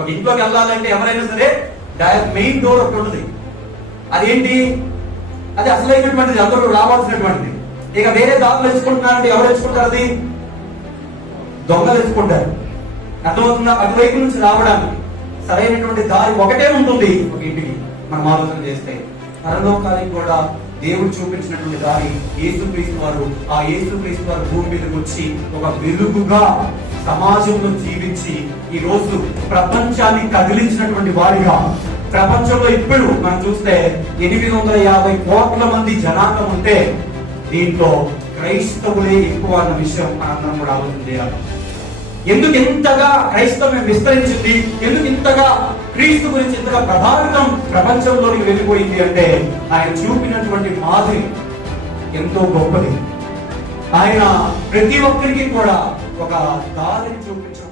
ఒక ఇంట్లోకి వెళ్ళాలంటే ఎవరైనా సరే మెయిన్ డోర్ ఒకటి ఉంటుంది. అదేంటి? అది అసలైనటువంటిది, అందరూ రావాల్సినటువంటిది. ఇక వేరే దారులు ఎంచుకుంటున్నారంటే ఎవరు ఎంచుకుంటారు? అది దొంగలు ఎంచుకుంటారు. అర్థమవుతుందా? అటువైపు నుంచి రావడానికి సరైనటువంటి దారి ఒకటే ఉంటుంది ఒక ఇంటికి. మనం ఆలోచన చేస్తే పరలోకానికి కూడా దేవుడు చూపించినటువంటి దారి యేసుక్రీస్తు వారు. ఆ యేసుక్రీస్తు వారు భూమి మీదకి వచ్చి ఒక వెలుగుగా సమాజంలో జీవించి ఈ రోజు ప్రపంచాన్ని కదిలించినటువంటి వారిగా, ప్రపంచంలో ఇప్పుడు మనం చూస్తే 850 కోట్ల మంది జనాభా ఉంటే దీంట్లో క్రైస్తవులే ఎక్కువ అన్న విషయం మనందరం కూడా ఆలోచన చేయాలి. ఎందుకు ఇంతగా క్రైస్తవం విస్తరించింది? ఎందుకు ఇంతగా క్రీస్తు గురించి ఇంతగా ప్రభావితం ప్రపంచంలోకి వెళ్ళిపోయింది అంటే ఆయన చూపినటువంటి మాదిరి ఎంతో గొప్పది. ఆయన ప్రతి ఒక్కరికి కూడా ఒక దారిని చూపించడం